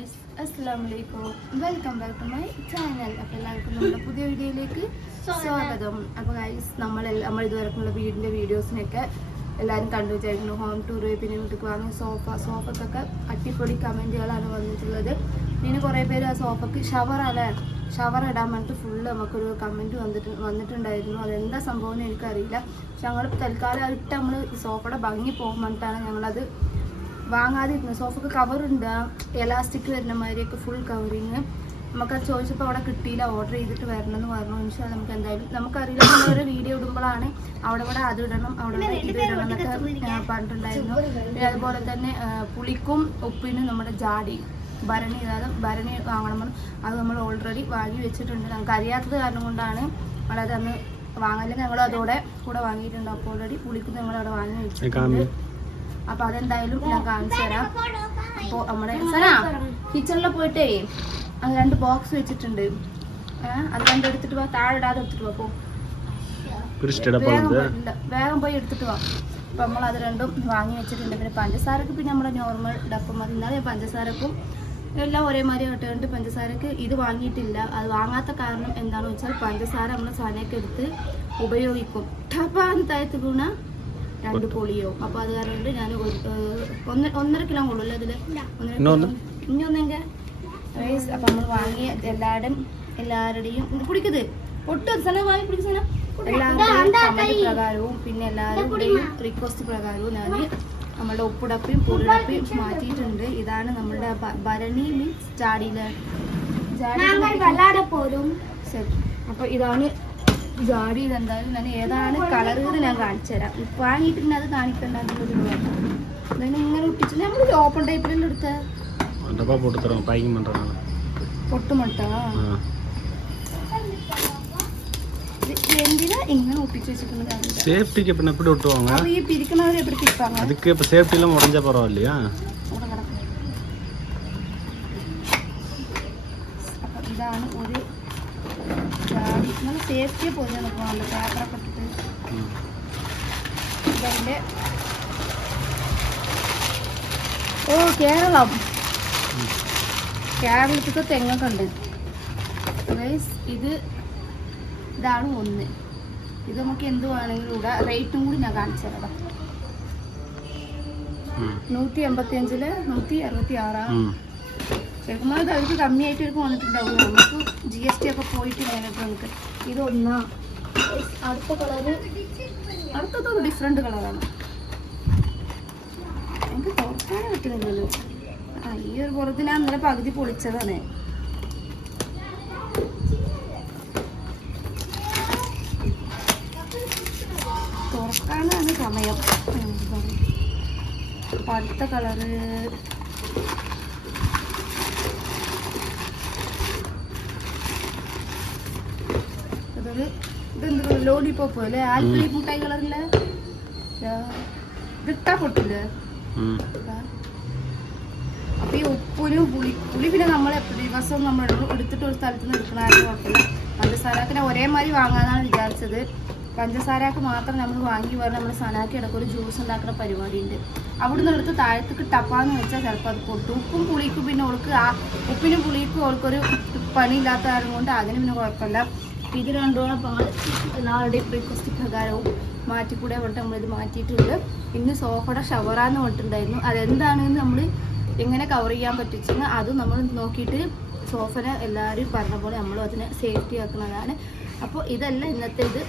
Guys, അസ്സലാമു അലൈക്കും. Welcome back to my channel. അപ്പോൾ എല്ലാവർക്കും നമ്മുടെ പുതിയ വീഡിയോയിലേക്ക് സ്വാഗതം. അപ്പോൾ ഗൈസ്, നമ്മൾ ഇതുവരെയുള്ള വീടിൻ്റെ വീഡിയോസിനൊക്കെ എല്ലാവരും കണ്ടു വെച്ചായിരുന്നു. ഹോം ടൂർ, പിന്നെ വീട്ടിൽ വാങ്ങിയ സോഫക്കൊക്കെ അടിപൊളി കമൻറ്റുകളാണ് വന്നിട്ടുള്ളത്. പിന്നെ കുറേ പേര് ആ സോഫക്ക് ഷവർ ഇടാൻ വേണ്ടിയിട്ട് ഫുള്ള് നമുക്കൊരു കമൻറ്റ് വന്നിട്ടുണ്ടായിരുന്നു. അതെന്താ സംഭവം എന്ന് എനിക്കറിയില്ല. പക്ഷെ ഞങ്ങൾ തൽക്കാലം ഇട്ട് നമ്മൾ സോഫയുടെ ഭംഗി പോകാൻ വേണ്ടിയിട്ടാണ് ഞങ്ങളത് വാങ്ങാതിരുന്നത്. സോഫക്ക് കവറുണ്ട്, എലാസ്റ്റിക് വരുന്ന മാതിരിയൊക്കെ ഫുൾ കവറിങ്. നമുക്കത് ചോദിച്ചപ്പോൾ അവിടെ കിട്ടിയില്ല, ഓർഡർ ചെയ്തിട്ട് വരണമെന്ന് പറഞ്ഞു. പക്ഷേ നമുക്ക് എന്തായാലും നമുക്കറിയില്ല, ഓരോ വീഡിയോ ഇടുമ്പോഴാണ് അവിടെ അത് ഇടണം, അവിടെ ഇത് ഇടണം എന്നൊക്കെ പറഞ്ഞിട്ടുണ്ടായിരുന്നു. പിന്നെ അതുപോലെ തന്നെ പുളിക്കും ഉപ്പിനും നമ്മുടെ ഭരണി വാങ്ങണം. അത് നമ്മൾ ഓൾറെഡി വാങ്ങി വെച്ചിട്ടുണ്ട്. നമുക്ക് അറിയാത്തത് കാരണം കൊണ്ടാണ് നമ്മളത് അന്ന് വാങ്ങാല്ലെങ്കിൽ ഞങ്ങൾ അതോടെ കൂടെ വാങ്ങിയിട്ടുണ്ട്. അപ്പോൾ ഓൾറെഡി പുളിക്കും ഞങ്ങളവിടെ വാങ്ങി വെച്ചിട്ടുണ്ട്. അപ്പോൾ അതെന്തായാലും ഞാൻ കാണിച്ചു തരാം. അപ്പോൾ നമ്മുടെ കിച്ചണിൽ പോയിട്ടേ അത് 2 ബോക്സ് വെച്ചിട്ടുണ്ട്. അത് 2 എടുത്തിട്ട് പോവാ, താഴെ ഇടാതെ എടുത്തിട്ട് പോവാ. വേഗം പോയി എടുത്തിട്ട് പോവാം. അപ്പോൾ നമ്മളത് 2ഉം വാങ്ങി വെച്ചിട്ടുണ്ട്. പിന്നെ പഞ്ചസാരക്ക് പിന്നെ നമ്മുടെ നോർമൽ ഡപ്പം മതി. എന്നാലും പഞ്ചസാരക്കും എല്ലാം ഒരേമാതിരി കിട്ടുന്നുണ്ട്. പഞ്ചസാരക്ക് ഇത് വാങ്ങിയിട്ടില്ല. അത് വാങ്ങാത്ത കാരണം എന്താണെന്ന് വെച്ചാൽ പഞ്ചസാര നമ്മൾ സാധനമൊക്കെ എടുത്ത് ഉപയോഗിക്കും. ടപ്പാന്ന് താഴത്ത് വീണ 2 പൊളിയോ. അപ്പോൾ അത് കാരണം കൊണ്ട് ഞാൻ 1.5 കിലോ കൊള്ളൂല്ലോ അതിൽ 1.5 കിലോ ഇനിയൊന്നെങ്കിൽ. അപ്പം നമ്മൾ വാങ്ങിയ എല്ലാവരുടെയും പിടിക്കുന്നത് ഒട്ടും സ്ഥലം വാങ്ങി പിടിക്കുന്ന എല്ലാവരുടെയും കമൻറ്റ് പ്രകാരവും പിന്നെ എല്ലാവരുടെയും റിക്വസ്റ്റ് പ്രകാരവും ഞാൻ നമ്മളുടെ ഉപ്പുടപ്പയും പൊടിടപ്പയും മാറ്റിയിട്ടുണ്ട്. ഇതാണ് നമ്മളുടെ ഭരണി മീൻസ് സെറ്റ്. അപ്പോൾ ഇതാണ് ജാടി. ഇതെന്തായാലും ഞാൻ ഏതാണ് കളർ ഞാൻ കാണിച്ചു തരാം. ഇപ്പം വാങ്ങിയിട്ട് അത് കാണിക്കണ്ടെന്നൊരു വേണം. ഇങ്ങനെ ഒട്ടിച്ച് നമ്മൾ ഓപ്പൺ ടൈപ്പിലെല്ലാം എടുത്ത പൊട്ടുമട്ട എന്തിനാ ഇങ്ങനെ ഒട്ടിച്ച് വെച്ചിട്ടുണ്ട്? சேஃப்டிக்கு இப்ப எப்படி ஒட்டுவாங்க? அது ഈ പിരിക്കുന്നവരെ எப்படி പിരിപ്പാங்க? அதுக்கு இப்ப சேஃப்டி எல்லாம் உடைஞ்சா பரவாயில்லையா? അപ്പോൾ ഇതാണ് ഒരു ജാടി. നല്ല സേഫ്റ്റിയെ പോയി നോക്കാമല്ലോ, പേപ്പറൊക്കെ ഇട്ടിട്ട്. ഇതതിൻ്റെ കേരളത്തിലത്തെ തെങ്ങൊക്കെ ഉണ്ട്. ഇതാണ് 1. ഇത് നമുക്ക് എന്ത് വേണമെങ്കിലും ഇവിടെ റേറ്റും കൂടി ഞാൻ കാണിച്ചു തരാം. 185 166. ശരിക്കും അത് അവർക്ക് കമ്മിയായിട്ട് അവർക്ക് വന്നിട്ടുണ്ടാവും. നമുക്ക് GST ഒക്കെ പോയിട്ട് വേണ്ടിട്ട് നമുക്ക് ഇതൊന്നാ. അടുത്ത കളറ് അടുത്തതൊരു ഡിഫറെൻറ്റ് കളറാണ്. എനിക്ക് തുറക്കാനേ പറ്റുന്നില്ലല്ലോ. ഈ ഒരു പുറത്ത് ഞാൻ ഇന്നലെ പകുതി പൊളിച്ചതാണ്. തുറക്കാനാണ് സമയം. അപ്പം അടുത്ത കളറ് ഇതെന്ത് ലോലിപോപ്പ് അല്ലേ, ആൽപ്പി മുട്ടായി കളറില് ഇതിട്ടാ പൊട്ടില്ലേ. അപ്പം ഈ ഉപ്പിനും പുളി പിന്നെ നമ്മൾ ദിവസവും നമ്മൾ എടുത്തിട്ട് ഒരു സ്ഥലത്ത് നിന്ന് എടുക്കണമായിരുന്നു കുഴപ്പമില്ല. പഞ്ചസാരക്കിനെ ഒരേമാതിരി വാങ്ങാനാണ് വിചാരിച്ചത്. പഞ്ചസാരക്ക് മാത്രം നമ്മൾ വാങ്ങി പറഞ്ഞാൽ നമ്മൾ സനാക്കി ഇടയ്ക്ക് ഒരു ജ്യൂസ് ഉണ്ടാക്കുന്ന പരിപാടിയുണ്ട്. അവിടെ നിന്ന് എടുത്ത് താഴത്തേക്ക് ടപ്പാന്ന് വെച്ചാൽ ചിലപ്പോൾ അത് പൊട്ടും. ഉപ്പും പുളിക്കും പിന്നെ ഓൾക്ക് ഉപ്പിനും പുളിക്കും ഓൾക്കൊരു പണിയില്ലാത്ത കാരണം കൊണ്ട് അതിന് പിന്നെ കുഴപ്പമില്ല. ഇത് 2 പാൽ എല്ലാവരുടെയും റിക്വസ്റ്റ് പ്രകാരവും മാറ്റിക്കൂടെ പറഞ്ഞിട്ട് നമ്മളിത് മാറ്റിയിട്ടുണ്ട്. ഇന്ന് സോഫയുടെ ഷവറാന്ന് പറഞ്ഞിട്ടുണ്ടായിരുന്നു. അതെന്താണെന്ന് നമ്മൾ എങ്ങനെ കവർ ചെയ്യാൻ പറ്റിച്ചെന്ന് അത് നമ്മൾ നോക്കിയിട്ട് സോഫനെ എല്ലാവരും പറഞ്ഞ പോലെ നമ്മളും അതിനെ സേഫ്റ്റി ആക്കുന്നതാണ്. അപ്പോൾ ഇതല്ല ഇന്നത്തെ ഇത്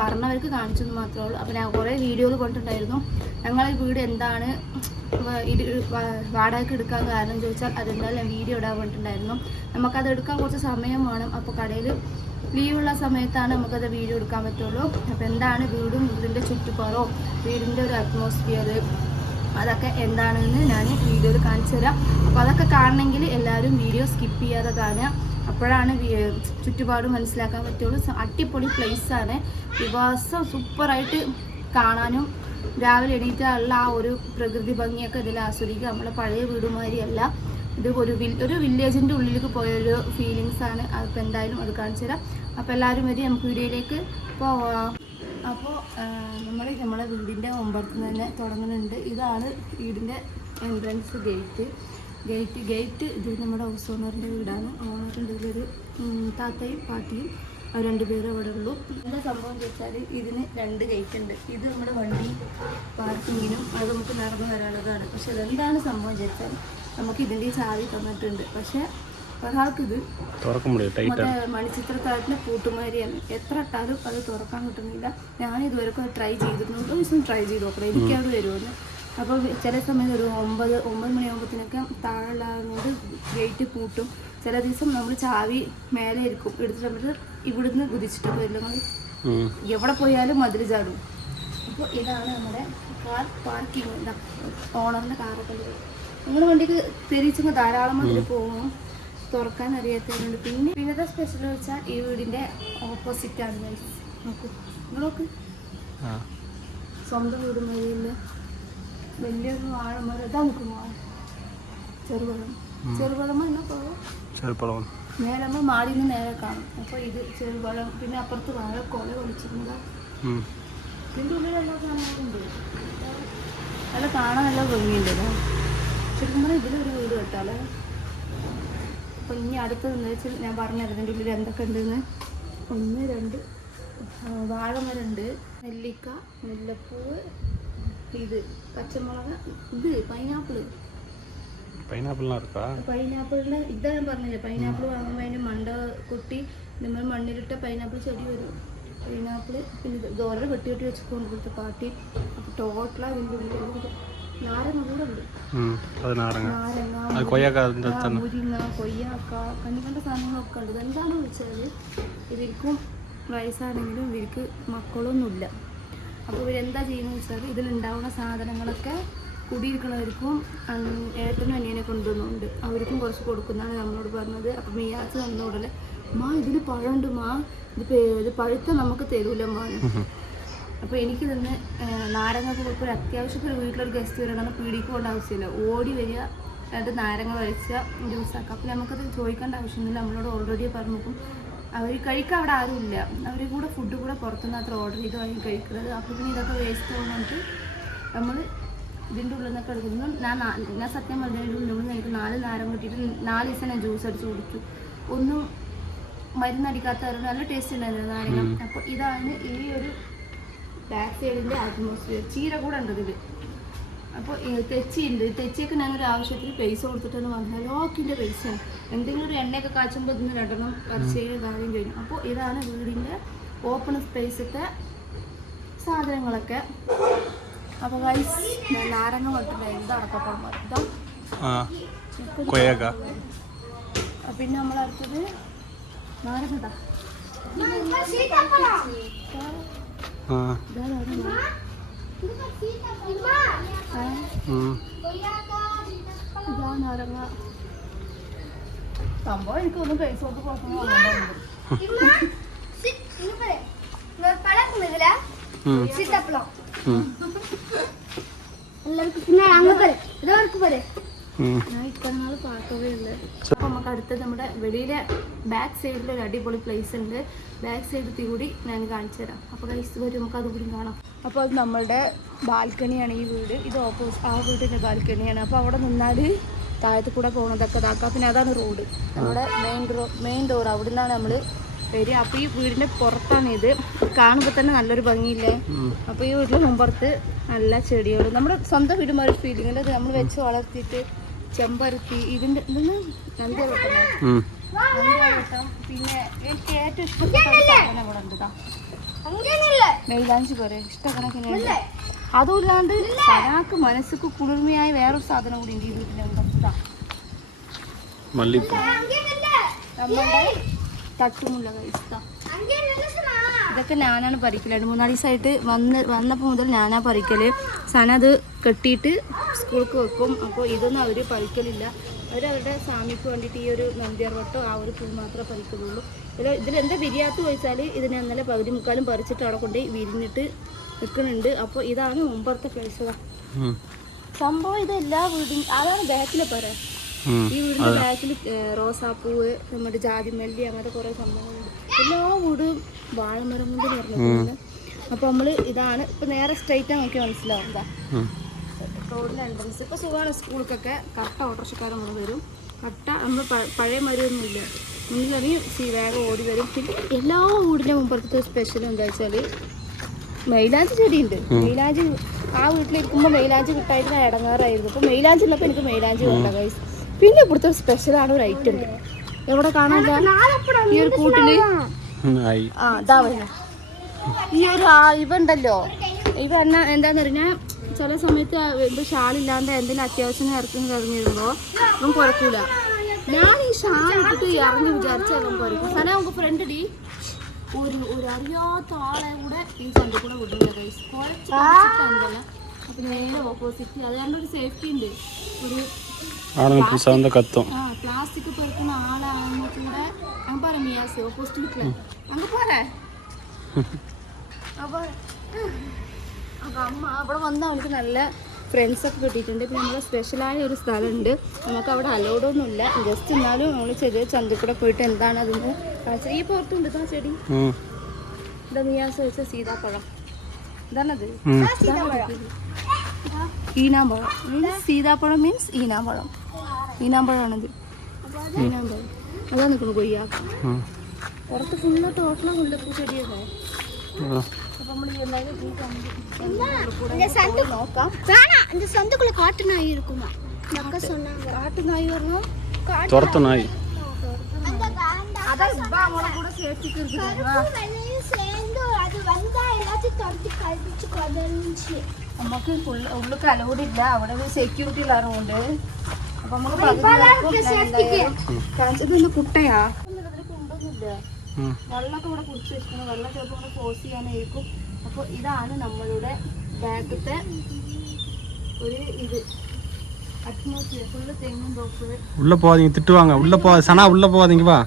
പറഞ്ഞവർക്ക് കാണിച്ചെന്ന് മാത്രമേ ഉള്ളൂ. അപ്പോൾ ഞാൻ കുറേ വീഡിയോകൾ കൊണ്ടിട്ടുണ്ടായിരുന്നു. ഞങ്ങളെ വീട് എന്താണ് വാടകയ്ക്ക് എടുക്കാൻ കാരണം ചോദിച്ചാൽ അതെന്തായാലും ഞാൻ വീഡിയോ ഇടാൻ വേണ്ടിയിട്ടുണ്ടായിരുന്നു. നമുക്കത് എടുക്കാൻ കുറച്ച് സമയം വേണം. അപ്പോൾ കടയിൽ ലീവുള്ള സമയത്താണ് നമുക്കത് വീഡിയോ എടുക്കാൻ പറ്റുള്ളൂ. അപ്പോൾ എന്താണ് വീടിൻ്റെ ചുറ്റുപാടോ വീടിൻ്റെ ഒരു അറ്റ്മോസ്ഫിയർ അതൊക്കെ എന്താണെന്ന് ഞാൻ വീഡിയോയിൽ കാണിച്ചു തരാം. അപ്പോൾ അതൊക്കെ കാണണമെങ്കിൽ എല്ലാവരും വീഡിയോ സ്കിപ്പ് ചെയ്യാതെ കാണുക. അപ്പോഴാണ് ചുറ്റുപാട് മനസ്സിലാക്കാൻ പറ്റുള്ളൂ. അടിപൊളി പ്ലേസാണ്. ദിവസം സൂപ്പറായിട്ട് കാണാനും രാവിലെ എണീറ്റുള്ള ആ ഒരു പ്രകൃതി ഭംഗിയൊക്കെ ഇതിൽ ആസ്വദിക്കുക. നമ്മുടെ പഴയ വീടുമാതിരിയല്ല, ഇത് ഒരു വില്ലേജിൻ്റെ ഉള്ളിലേക്ക് പോയൊരു ഫീലിങ്സാണ്. അപ്പോൾ എന്തായാലും അത് കാണിച്ചു തരാം. അപ്പോൾ എല്ലാവരും വരെ നമുക്ക് വീഡിയോയിലേക്ക് പോവാം. അപ്പോൾ നമ്മളെ വീടിൻ്റെ മുമ്പത്ത് തന്നെ തുടങ്ങുന്നുണ്ട്. ഇതാണ് വീടിൻ്റെ എൻട്രൻസ് ഗേറ്റ്. ഗേറ്റ് ഇത് നമ്മുടെ ഹൗസ് ഓണറിൻ്റെ വീടാണ്. ഓണറിൻ്റെ ഇതിലൊരു താത്തയും പാട്ടിയും അവർ 2 പേരും അവിടെ ഉള്ളൂ. എന്താ സംഭവം എന്ന് വെച്ചാൽ ഇതിന് 2 ഗേറ്റ് ഉണ്ട്. ഇത് നമ്മുടെ വണ്ടി പാർക്കിങ്ങിനും അത് നമുക്ക് നടന്നു വരാനുള്ളതാണ്. പക്ഷെ അതെന്താണ് സംഭവം എന്ന് വെച്ചാൽ നമുക്ക് ഇതിൻ്റെ ചാവി തന്നിട്ടുണ്ട്. പക്ഷെ ഒരാൾക്കിത് മറ്റേ മണിച്ചിത്രത്താഴത്തിൻ്റെ പൂട്ടുമാരിയാണ്. എത്ര ഇട്ടാലും അത് തുറക്കാൻ കിട്ടുന്നില്ല. ഞാൻ ഇതുവരെയൊക്കെ ട്രൈ ചെയ്തിട്ടുണ്ട്. ഒരു ദിവസം ട്രൈ ചെയ്ത് നോക്കണം എനിക്കവിടെ വരുമെന്ന്. അപ്പോൾ ചില സമയത്ത് ഒരു 9 മണിയാകുമ്പോഴത്തേനൊക്കെ താഴെയുള്ളത് ഗേറ്റ് പൂട്ടും. ചില ദിവസം നമ്മൾ ചാവി മേലെ ഇരിക്കും എടുത്തിട്ട് ഇവിടുന്ന് കുതിച്ചിട്ട് വരില്ല. എവിടെ പോയാലും മതിൽ ചാടും. അപ്പോൾ ഇതാണ് നമ്മുടെ കാർ പാർക്കിംഗ്. ഓണറിൻ്റെ കാറൊക്കെ നിങ്ങളുടെ വണ്ടിക്ക് തിരിച്ചുമ്പോൾ ധാരാളം മതിൽ പോകും. തുറക്കാൻ അറിയാത്തതുകൊണ്ട്. പിന്നത്തെ സ്പെഷ്യൽ വെച്ചാൽ ഈ വീടിൻ്റെ ഓപ്പോസിറ്റാണ് ഗൈസ്. നോക്കൂ നിങ്ങളൊക്കെ സ്വന്തം വീട് മതിയില്ല. വലിയൊരു വാഴമരം ഇതാ നിൽക്കും. വാഴ ചെറുപഴം എന്നാ പോകും. മേലമ്മ മാടിയിൽ നിന്ന് നേരെ കാണും. അപ്പോൾ ഇത് ചെറുപഴം. പിന്നെ അപ്പുറത്ത് വാഴ കൊല ഒളിച്ചിരുന്നതാ. ഇതിൻ്റെ ഉള്ളിലെല്ലാം സാധനങ്ങളുണ്ട്. നല്ല കാണാൻ നല്ല ഭംഗിയുണ്ടല്ലോ. ശരിക്കും പറഞ്ഞാൽ ഇതിലൊരു വീട് കേട്ടാലേ. അപ്പോൾ ഇനി അടുത്തതെന്ന് വെച്ചാൽ ഞാൻ പറഞ്ഞത് ഇതിൻ്റെ ഉള്ളിൽ എന്തൊക്കെ ഉണ്ടെന്ന്. 1 2 വാഴമരമുണ്ട്, നെല്ലിക്ക, മുല്ലപ്പൂവ്, ഇത് പച്ചമുളക്, ഇത് പൈനാപ്പിളിൻ്റെ ഇതാ ഞാൻ പറഞ്ഞില്ലേ. പൈനാപ്പിൾ വാങ്ങുമ്പോൾ അതിൻ്റെ മണ്ട കൊട്ടി നമ്മൾ മണ്ണിലിട്ട പൈനാപ്പിൾ ചെടി വരും. പൈനാപ്പിൾ പിന്നെ ദോരം വെട്ടി വെച്ചുകൊണ്ട് കൊടുത്ത പാട്ടി. അപ്പോൾ ടോട്ടലാണ് ഇതിൻ്റെ ഉള്ളിൽ. നാരങ്ങ കൂടെ ഉണ്ട്. മുരിങ്ങ, കൊയ്യാക്ക, കണ്ണിക്കണ്ട സാധനങ്ങളൊക്കെ ഉണ്ട്. ഇതെന്താണെന്ന് വെച്ചാൽ ഇവർക്കും വയസ്സാണെങ്കിലും ഇവർക്ക് മക്കളൊന്നുമില്ല. അപ്പോൾ ഇവരെന്താ ചെയ്യുന്നത് വെച്ചാൽ ഇതിലുണ്ടാവുന്ന സാധനങ്ങളൊക്കെ കുടിയിരിക്കണവർക്കും ഏട്ടനും അനിയനെ കൊണ്ടുവന്നുണ്ട്. അവർക്കും കുറച്ച് കൊടുക്കുന്നതാണ് നമ്മളോട് പറഞ്ഞത്. അപ്പോൾ മിയാസ് വന്ന ഉടനെ ഇതിന് പഴമുണ്ട് ഇത് പഴുത്ത നമുക്ക് തരൂല അപ്പോൾ എനിക്ക് തന്നെ നാരങ്ങ കൊടുക്കുക. അത്യാവശ്യം ഒരു വീട്ടിലൊരു ഗസ്റ്റ് വരണമെന്ന് പീടിക്ക് പോകേണ്ട ആവശ്യമില്ല. ഓടി വരിക, 2 നാരങ്ങ കഴിച്ച ജ്യൂസാക്കാം. അപ്പോൾ നമുക്കത് ചോദിക്കേണ്ട ആവശ്യമൊന്നുമില്ല. നമ്മളോട് ഓൾറെഡി പറഞ്ഞു. അവർ കഴിക്കാൻ അവിടെ ആരുമില്ല. അവർ കൂടെ ഫുഡ് കൂടെ പുറത്തുനിന്ന് അത്ര ഓർഡർ ചെയ്ത് വാങ്ങി കഴിക്കുന്നത്. അപ്പോൾ പിന്നെ ഇതൊക്കെ വേസ്റ്റ് പോകുന്നിട്ട് നമ്മൾ ഇതിൻ്റെ ഉള്ളിൽ നിന്നൊക്കെ എടുക്കുന്നു. ഞാൻ സത്യം പറഞ്ഞതിൻ്റെ ഉള്ളിൽ നിന്ന് എനിക്ക് 4 നാരങ്ങ കിട്ടിയിട്ട് 4 ദിവസം ഞാൻ ജ്യൂസ് അടിച്ച് കുടിച്ചു. ഒന്നും മരുന്നടിക്കാത്തവരും നല്ല ടേസ്റ്റ് ഉണ്ടായിരുന്നു നാരങ്ങ. അപ്പോൾ ഇതാണ് ഈ ഒരു ബാക്ക് സൈഡിൻ്റെ അറ്റ്മോസ്ഫിയർ. ചീര കൂടെ ഉണ്ട് ഇതിൽ. അപ്പോൾ തെച്ചിയുണ്ട്. തെച്ചിയൊക്കെ ഞാനൊരു ആവശ്യത്തിന് പൈസ കൊടുത്തിട്ടാണ് വന്നത്. ലോക്കിൻ്റെ പൈസയാണ്. എന്തെങ്കിലും ഒരു എണ്ണയൊക്കെ കാച്ചുമ്പോൾ ഇതിന് 2 വരച്ചതിന് കാര്യം കഴിഞ്ഞു. അപ്പോൾ ഇതാണ് വീടിൻ്റെ ഓപ്പൺ സ്പേസത്തെ സാധനങ്ങളൊക്കെ. അപ്പോൾ ഗൈസ് ഞാൻ നാരങ്ങ കൊണ്ടിട്ടുണ്ട്. എന്തടക്കപ്പുറം ഇതാ പിന്നെ നമ്മളടുത്തത് നാരങ്ങ. സംഭവം എനിക്കൊന്നും പൈസ കൊടുത്ത് ഞാൻ ഇക്കനാൾ പാക്കവേ ഉള്ളു. അപ്പോൾ നമുക്ക് അടുത്തത് നമ്മുടെ വെളിയിലെ ബാക്ക് സൈഡിൽ ഒരു അടിപൊളി പ്ലേസ് ഉണ്ട്. ബാക്ക് സൈഡിൽ കൂടി ഞാൻ കാണിച്ചു തരാം. അപ്പോൾ കഴിച്ച് വരും നമുക്ക് അതുകൂടി കാണാം. അപ്പോൾ അത് നമ്മളുടെ ബാൽക്കണിയാണ് ഈ വീട്. ഇത് ആ വീടിൻ്റെ ബാൽക്കണിയാണ്. അപ്പോൾ അവിടെ നിന്നാൽ താഴത്ത് കൂടെ പോകുന്നതൊക്കെ ഇതാക്കാം. പിന്നെ അതാണ് റോഡ്, നമ്മുടെ മെയിൻ ഡോർ. അവിടെ നിന്നാണ് നമ്മൾ വരിക. അപ്പോൾ ഈ വീടിൻ്റെ പുറത്താണ് ഇത്. കാണുമ്പോൾ തന്നെ നല്ലൊരു ഭംഗിയില്ലേ. അപ്പോൾ ഈ വീട്ടിൽ മുമ്പുറത്ത് നല്ല ചെടികൾ, നമ്മുടെ സ്വന്തം വീടുമാർ ഫീലിംഗ്. അത് നമ്മൾ വെച്ച് വളർത്തിയിട്ട് ചെമ്പരത്തി, ഇതിൻ്റെ നന്ദിവട്ടം. പിന്നെ എനിക്ക് ഏറ്റവും ഇഷ്ടപ്പെട്ട സാധനം ഇവിടെ ഉണ്ട്. മെയിലാഞ്ചി പോലെ ഇഷ്ടക്കണക്കിന്. അതുമില്ലാണ്ട് സനാക്ക് മനസ്സിക്ക് കുളിർമയായ വേറൊരു സാധനം കൂടി ഉണ്ട് ഈ വീട്ടിലുണ്ട്. നമ്മുടെ തട്ടുമുല്ല കഴിച്ചാ. ഇതൊക്കെ ഞാനാണ് പറിക്കൽ. 2-3 ദിവസമായിട്ട് വന്നപ്പോൾ മുതൽ ഞാനാ പറിക്കല്. സന അത് കെട്ടിയിട്ട് സ്കൂൾക്ക് വെക്കും. അപ്പോൾ ഇതൊന്നും അവർ പറിക്കലില്ല. അവരവരുടെ സ്വാമിക്ക് വേണ്ടിയിട്ട് ഈ ഒരു നന്ദിയർവട്ടോ ആ ഒരു പൂ മാത്രമേ പറിക്കുന്നുള്ളൂ. ഇതിലെന്താ വിരിയാത്ത ചോദിച്ചാൽ ഇതിനെ ഇന്നലെ 1/4 പറിച്ചിട്ട് അവിടെ കൊണ്ട് വിരിഞ്ഞിട്ട് നിൽക്കുന്നുണ്ട്. അപ്പോൾ ഇതാണ് മുമ്പത്തെ പ്ലേസ്. സംഭവം ഇത് എല്ലാ വീടും അതാണ് ബാക്കിലെ പറയാം. ഈ വീടിൻ്റെ ബാക്കിൽ റോസാപ്പൂവ്, നമ്മുടെ ജാതിമല്ലി, അങ്ങനത്തെ കുറേ സംഭവങ്ങളുണ്ട്. എല്ലാ വീടും വാഴമരം കൊണ്ട് നിറഞ്ഞിട്ടുണ്ട്. അപ്പോൾ നമ്മൾ ഇതാണ് ഇപ്പം നേരെ സ്ട്രൈറ്റാണ് നോക്കി മനസ്സിലാവുക. റോഡിൽ എൻട്രൻസ്. ഇപ്പോൾ സുഖമാണ് സ്കൂൾക്കൊക്കെ കറക്റ്റ് ഓട്ടോറിക്ഷക്കാരൻ നമ്മൾ വരും. കട്ട നമ്മൾ പഴയ മരമൊന്നുമില്ല, മുന്നിലിറങ്ങി വേഗം ഓടി വരും. പിന്നെ എല്ലാ വീടിൻ്റെ മുമ്പത്തെ സ്പെഷ്യൽ എന്താ വെച്ചാൽ മൈലാഞ്ചി ചെടിയുണ്ട്. മൈലാഞ്ചി ആ വീട്ടിലിരിക്കുമ്പോൾ മൈലാഞ്ചി കിട്ടായിട്ട് ഇടങ്ങാറായിരുന്നു. അപ്പോൾ മൈലാഞ്ചി ഉള്ളപ്പോൾ എനിക്ക് മൈലാഞ്ചി വേണ്ട ഗൈസ്. പിന്നെ ഇവിടുത്തെ സ്പെഷ്യലാണ് ഒരു ഐറ്റം ഉണ്ട്, എവിടെ കാണാനില്ല ഈ ഒരു കൂട്ടില്. ഇതാ വരുന്നത് ഈ ഒരു ഇവ ഉണ്ടല്ലോ. ഇവ എന്താന്ന് പറഞ്ഞാൽ ചില സമയത്ത് ഇത് ഷാളില്ലാണ്ട് എന്തെങ്കിലും അത്യാവശ്യം ഇറങ്ങി വരുമ്പോൾ അവൻ കുറക്കൂല. ഞാൻ ഈ ഷാൾ ഇട്ടിട്ട് ഇറങ്ങി വിചാരിച്ചാൽ അവൻ കുറയ്ക്കും. സാധനം നമുക്ക് ഫ്രണ്ട് ഡി ഒരു അറിയാത്ത ആളെ കൂടെ ഈ ചന്ത കൂടെ വിടില്ല ഗൈസ്. കുറച്ചിട്ടല്ല. അപ്പം നേരെ ഓപ്പോസിറ്റ്. അത് കാരണം ഒരു സേഫ്റ്റി ഉണ്ട്. ഒരു പ്ലാസ്റ്റിക് പെറുക്കുന്ന ആളാകുമ്പോൾ കൂടെ അങ്ങ് പറയാം മിയാസ് ഓപ്പോസിറ്റ് അങ്ങ് പോരെ. അപ്പോൾ അമ്മ അവിടെ വന്നാൽ അവൾക്ക് നല്ല ഫ്രണ്ട്സൊക്കെ കിട്ടിയിട്ടുണ്ട്. പിന്നെ നമ്മുടെ സ്പെഷ്യലായ ഒരു സ്ഥലമുണ്ട്. നമുക്ക് അവിടെ അലോഡൊന്നുമില്ല. ജസ്റ്റ് എന്നാലും നമ്മൾ ചെറിയ ചന്തക്കൂടെ പോയിട്ട് എന്താണ് അതിൻ്റെ കാഴ്ച. ഈ പുറത്തുണ്ട് ആ ചെടി. എന്താ മിയാസ് വെച്ച സീതാപ്പഴം. ഇതാണത് ഈനാമ്പഴം. Means സീതാപ്പഴം means ഈനാമ്പഴം. ഈനാമ്പഴമാണത്. ഈനാമ്പഴം അതാ നിൽക്കുന്നു കൊയ്യാ. പുറത്ത് ഫുള്ള് ടോട്ടല മുല്ലപ്പൂ ചെടിയൊക്കെ. അപ്പൊ നമ്മൾ നോക്കാം. കാട്ടുനായി இருக்குமா? കാട്ടുനായി പറഞ്ഞു തുറത്തുനായി. നമുക്ക് ഉള്ളിൽ അലൗഡില്ല, അവിടെ സെക്യൂരിറ്റി ഉള്ളതുകൊണ്ട്. അപ്പൊ നമുക്ക് കുട്ടയാ കൊണ്ടൊന്നുമില്ല. വെള്ളമൊക്കെ ഇവിടെ കുടിച്ച് വെച്ചിട്ടുണ്ട്. വെള്ളം ചിലപ്പോൾ ഇവിടെ ഫോഴ്സ് ചെയ്യാനായിരിക്കും. അപ്പോൾ ഇതാണ് നമ്മളുടെ ബാഗത്തെ ഒരു ഇത് അറ്റ്മോസ്ഫിയർ. ഫുള്ള് തെങ്ങും തോപ്പ്. உள்ள போகாதீங்க, திட்டுவாங்க. உள்ள போ சனா, உள்ள போகாதீங்க, வா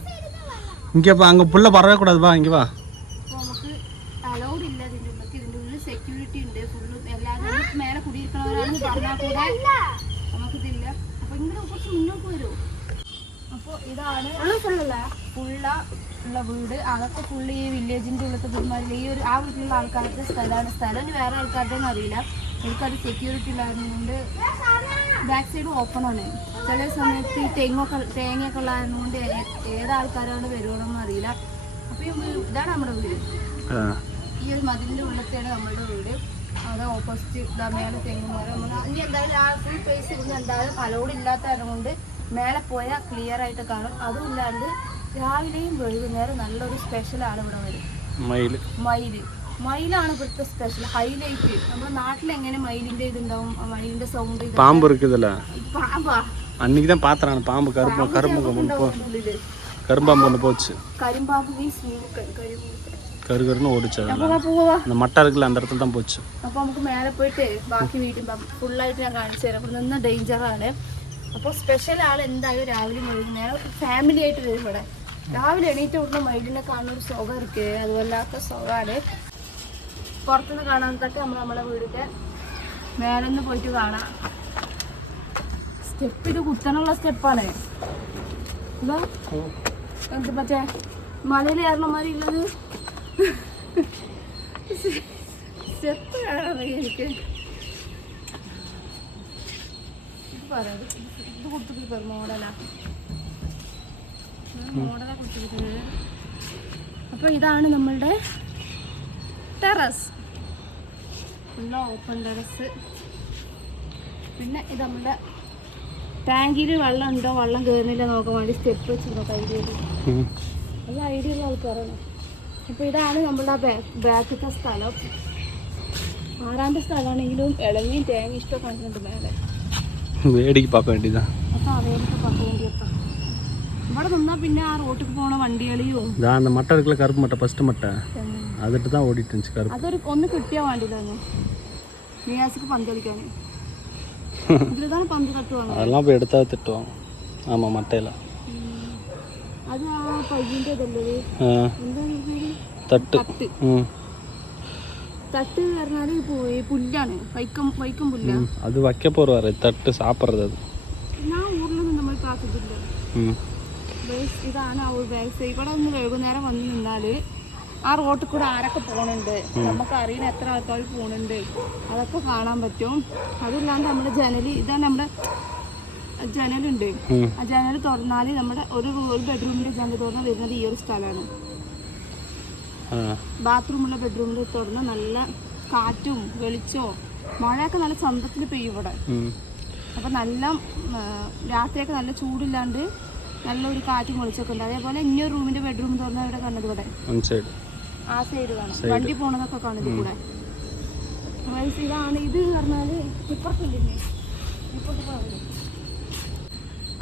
இங்கே. அங்கே புள்ள பறவே கூடாது, வா இங்கே வா. അപ്പോൾ നമുക്ക് അലൗഡ് ഇല്ല ഇതിൻ്റെ ഉള്ളിൽ. ഇതിൻ്റെ ഉള്ളിൽ സെക്യൂരിറ്റി ഉണ്ട് ഫുള്ളും. എല്ലാവരും മേലെ കുടിയിരിക്കണവരാണെന്ന് പറഞ്ഞാൽ കൂടെ നമുക്കിതില്ല. അപ്പോൾ ഇങ്ങനെ കുറച്ച് മുന്നോട്ട് വരും. അപ്പോൾ ഇതാണ് ഫുള്ള ഉള്ള വീട്. അതൊക്കെ ഫുള്ള് ഈ വില്ലേജിൻ്റെ ഉള്ളത്തെ വീടുമാരിൽ ഈ ഒരു ആ വീട്ടിലുള്ള ആൾക്കാരുടെ സ്ഥലമാണ്. സ്ഥലം വേറെ ആൾക്കാരുടെ ഒന്നും അറിയില്ല. എനിക്കത് സെക്യൂരിറ്റി ഇല്ലായിരുന്നുകൊണ്ട് ബാക്ക് സൈഡ് ഓപ്പൺ ആണ്. ചില സമയത്ത് ഈ തേങ്ങയൊക്കെ ഉള്ളതുകൊണ്ട് ഏതാൾക്കാരാണ് വരുവാണെന്ന് അറിയില്ല. അപ്പോൾ ഈ ഇതാണ് നമ്മുടെ വീട്. ഈ ഒരു മതിലിൻ്റെ ഉള്ളത്തെയാണ് നമ്മളുടെ വീട്. അത് ഓപ്പോസിറ്റ് മേലെ തെങ്ങുമാരെ നമ്മൾ ഇനി എന്തായാലും ആ ഫുൾ പ്ലേസ് ഇരുന്ന് എന്തായാലും അലൗഡ് ഇല്ലാത്തത് കൊണ്ട് മേലെ പോയാൽ ക്ലിയർ ആയിട്ട് കാണും. അതും ഇല്ലാണ്ട് രാവിലെയും വൈകുന്നേരം നല്ലൊരു സ്പെഷ്യലാണ് ഇവിടെ വരും. മയിലാണ് ഇവിടുത്തെ സ്പെഷ്യൽ ഹൈലൈറ്റ്. നമ്മുടെ നാട്ടിൽ എങ്ങനെ മയിലിന്റെ ഇതുണ്ടാവും, മയിലിന്റെ സൗണ്ട്. പാമ്പ് പാമ്പാ அன்னைக்கு தான் பாத்துறான் பாம்பு. கரும்பாம்பு ஒன்று போச்சு. കരിമ്പാമ്പ് മീൻസ് கருகருன்னு ஓடிச்சு. அந்த மட்டை இருக்குல்ல, அந்த இடத்துல தான் போச்சு. അപ്പോൾ നമുക്ക് മേലെ പോയിട്ട് ബാക്കി വീട്ടിൽ ഫുള്ളായിട്ട് ഞാൻ കാണിച്ചു തരാം. അപ്പോൾ നിന്ന് ഡേഞ്ചറാണ്. അപ്പോൾ സ്പെഷ്യൽ ആൾ എന്തായാലും രാവിലെ വൈകുന്നേരം ഫാമിലി ആയിട്ട് വരും ഇവിടെ. രാവിലെ എണീറ്റ് വിടുന്ന മയിലിനെ കാണുന്ന ഒരു സുഖം ഇരിക്കുക, അതുപോലാത്ത സുഖമാണ്. പുറത്തുനിന്ന് കാണാനത്തൊക്കെ നമ്മളെ വീടിൻ്റെ മേലെ നിന്ന് പോയിട്ട് കാണാം. സ്റ്റെപ്പ് ഇത് കുത്തനുള്ള സ്റ്റെപ്പാണ്. ഇതാ എന്ത് മറ്റേ മലയിൽ കയറണമാതിരി ഉള്ളത് സ്റ്റെപ്പ് കാണാൻ എനിക്ക്. ഇത് പറയാം, ഇത് കൊടുത്തിട്ട് മോഡലാ കൊടുത്തിട്ട്. അപ്പോൾ ഇതാണ് നമ്മളുടെ ടെറസ്, ഫുള്ള ഓപ്പൺ ടെറസ്. പിന്നെ ഇത് നമ്മുടെ ടാങ്കിൽ വെള്ളം ഉണ്ടോ, വെള്ളം കയറുന്നില്ല നോക്കാൻ വേണ്ടി സ്റ്റെപ്പ് വെച്ചിട്ടുണ്ടോ ഐഡിയ. നല്ല ഐഡിയ ഉള്ള ആൾക്കാരാണ്. അപ്പോൾ ഇതാണ് നമ്മളുടെ ബാക്കിലത്തെ സ്ഥലം. ആറാൻ്റെ സ്ഥലമാണെങ്കിലും ഇളങ്ങിയും തേങ്ങ ഇഷ്ടമൊക്കെ കണ്ടിട്ടുണ്ട് മേലെ. വേടിക്ക് പാക്കാൻ വേണ്ടിയതാ. അപ്പോൾ അവയൊക്കെ പാക്കാൻ വേണ്ടിയപ്പോൾ ഇവിടെ നിന്നാൽ പിന്നെ ആ റോട്ടിൽ പോണ വണ്ടികളിയോ அந்த மட்டை இருக்குல்ல, கருப்பு மட்டை, ஃபர்ஸ்ட் மட்டை, അതിട്ട് தான் ഓടിட்டு இருந்துச்சு கருப்பு. അതൊരു ഒന്ന് കിട്ടിയാൽ വേണ്ടിയതാണ് നിയാസിക്ക് പന്ത് കളിക്കാൻ. ഇതിലാണ് പന്ത് തട്ടുവാங்க. அதெல்லாம் போய் எடுத்தா திட்டுவாங்க. ஆமா மட்டையில. അത് ആ പയ്യൻ്റെ ഇതല്ലേ എന്താണ് തട്ട്. തട്ട് പറഞ്ഞാൽ പുല്ലാണ്, വൈക്കം പുല്ല. അത് വയ്ക്കപ്പോറ് പറയും, തട്ട് സാപ്പിടുறது. അത് ഞാൻ ഊരിലൊന്നും നമ്മൾ പാത്തിട്ടില്ല. ഇതാണ് ആ ഒരു ബാക്ക് സൈഡ്. ഇവിടെ ഒന്ന് വൈകുന്നേരം വന്ന് നിന്നാൽ ആ റോട്ടിൽ കൂടെ ആരൊക്കെ പോണുണ്ട്, നമുക്ക് അറിയുന്ന എത്ര ആൾക്കാർ പോണുണ്ട്, അതൊക്കെ കാണാൻ പറ്റും. അതില്ലാണ്ട് നമ്മുടെ ഇതാണ് നമ്മുടെ ജനലുണ്ട്. ആ ജനൽ തുറന്നാൽ നമ്മുടെ ഒരു ബെഡ്റൂമിന്റെ ജനൽ തുറന്നാൽ വരുന്നത് ഈ ഒരു സ്ഥലമാണ്. ബാത്റൂമുള്ള ബെഡ്റൂമിൽ തുറന്ന് നല്ല കാറ്റും വെളിച്ചവും മഴയൊക്കെ നല്ല സ്വന്തത്തിൽ പെയ്യും ഇവിടെ. അപ്പം നല്ല രാത്രിയൊക്കെ നല്ല ചൂടില്ലാണ്ട് നല്ലൊരു കാറ്റും വെളിച്ചൊക്കെ ഉണ്ട്. അതേപോലെ ഇനിയൊരു റൂമിന്റെ ബെഡ്റൂം തുറന്നാൽ ഇവിടെ കാണുന്നത് ഇവിടെ ആ സൈഡ് കാണാം, വണ്ടി പോണതൊക്കെ കാണുന്നത് കൂടെ. ഇതാണ് ഇത് പറഞ്ഞാൽ ഇപ്പുറത്തില്ലേ, ഇപ്പുറത്ത് പോകില്ല.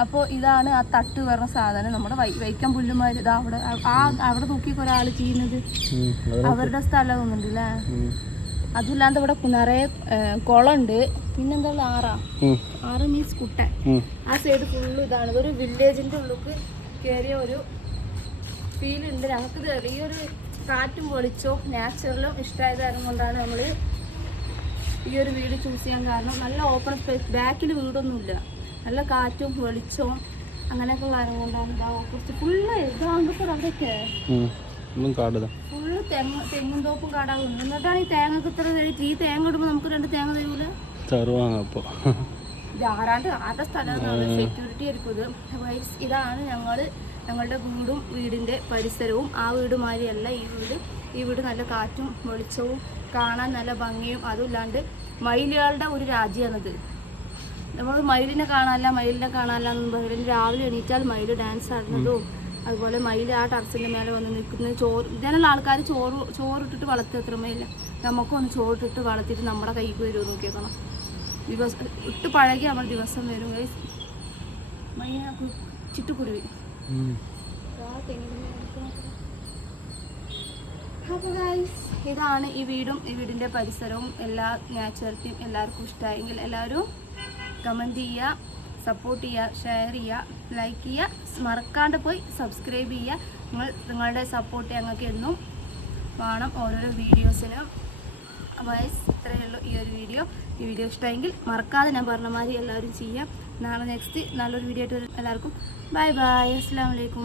അപ്പോൾ ഇതാണ് ആ തട്ട് പറഞ്ഞ സാധനം. നമ്മുടെ വൈക്കം പുല്ലുമാർ ഇതാ അവിടെ നോക്കിയൊക്കെ ഒരാൾ ചെയ്യുന്നത് അവരുടെ സ്ഥലം തോന്നുന്നുണ്ട് അല്ലേ. അതില്ലാണ്ട് ഇവിടെ നിറയെ കുളമുണ്ട്. പിന്നെന്താ ആറ് മീൻസ് കുട്ട. ആ സൈഡ് ഫുള്ള് ഇതാണ്. ഇതൊരു വില്ലേജിന്റെ ഉള്ളിലേക്ക് കയറിയ ഒരു ഫീൽ ഉണ്ട് ഞങ്ങൾക്ക്. ഈ ഒരു കാറ്റും വെളിച്ചവും നാച്ചുറലും ഇഷ്ടമായത് കാരണം കൊണ്ടാണ് നമ്മൾ ഈ ഒരു വീട് ചൂസ് ചെയ്യാൻ കാരണം. നല്ല ഓപ്പൺ സ്പേസ്, ബാക്കിൽ വീടൊന്നുമില്ല, നല്ല കാറ്റും വെളിച്ചവും അങ്ങനെയൊക്കെ ഉള്ള കാരണം കൊണ്ടാണ്. കുറച്ച് ഫുള്ള് ഇതാകുമ്പോൾ അവിടെയൊക്കെ ഫുള്ള് തെങ്ങും തോപ്പും കാടാകുന്നു. എന്നിട്ടാണ് ഈ തേങ്ങക്ക് ഇത്ര റേറ്റ്. ഈ തേങ്ങ ഇടുമ്പോൾ നമുക്ക് 2 തേങ്ങ തരൂല. ഇത് ആരുടെ സ്ഥലമാണ്, സെക്യൂരിറ്റി ആയിരിക്കും ഇത്. ഇതാണ് ഞങ്ങളുടെ വീടിൻ്റെ പരിസരവും. ആ വീട് മാതിരിയല്ല ഈ വീട് നല്ല കാറ്റും വെളിച്ചവും കാണാൻ നല്ല ഭംഗിയും. അതുമില്ലാണ്ട് മയിലുകളുടെ ഒരു രാജ്യമാണിത്. നമ്മൾ മയിലിനെ കാണാനല്ല എന്ന് പറയും. രാവിലെ എണീറ്റാൽ മയിൽ ഡാൻസ് ആടുന്നതും അതുപോലെ മയിൽ ആ ടെറസിൻ്റെ മേലെ വന്ന് നിൽക്കുന്നത്. ഇതിനുള്ള ആൾക്കാർ ചോറിട്ടിട്ട് വളർത്തുക എത്രമേയില്ല. നമുക്കൊന്ന് ചോറിട്ടിട്ട് വളർത്തിയിട്ട് നമ്മുടെ കൈക്ക് വരുമോ നോക്കിയേക്കണം. ദിവസം ഇട്ട് പഴകി നമ്മൾ ദിവസം വരും. ചിട്ടുകുരുവി. അപ്പോൾ ഗൈസ് ഇതാണ് ഈ വീടും ഈ വീടിൻ്റെ പരിസരവും. എല്ലാ നാച്ചുറാലിറ്റിയും എല്ലാവർക്കും ഇഷ്ടമായെങ്കിൽ എല്ലാവരും കമൻറ്റ് ചെയ്യുക, സപ്പോർട്ട് ചെയ്യുക, ഷെയർ ചെയ്യുക, ലൈക്ക് ചെയ്യുക. മറക്കാണ്ട് പോയി സബ്സ്ക്രൈബ് ചെയ്യുക. നിങ്ങളുടെ സപ്പോർട്ട് ഞങ്ങൾക്ക് എന്നും വേണം ഓരോരോ വീഡിയോസിനും. വയസ്സ് ഇത്രയേ ഉള്ളൂ ഈ വീഡിയോ ഇഷ്ടമെങ്കിൽ മറക്കാതെ ഞാൻ പറഞ്ഞ മാതിരി എല്ലാവരും ചെയ്യാം. നാളെ നെക്സ്റ്റ് നല്ലൊരു വീഡിയോ ആയിട്ട് എല്ലാവർക്കും ബൈ. അസ്സലാമു അലൈക്കും.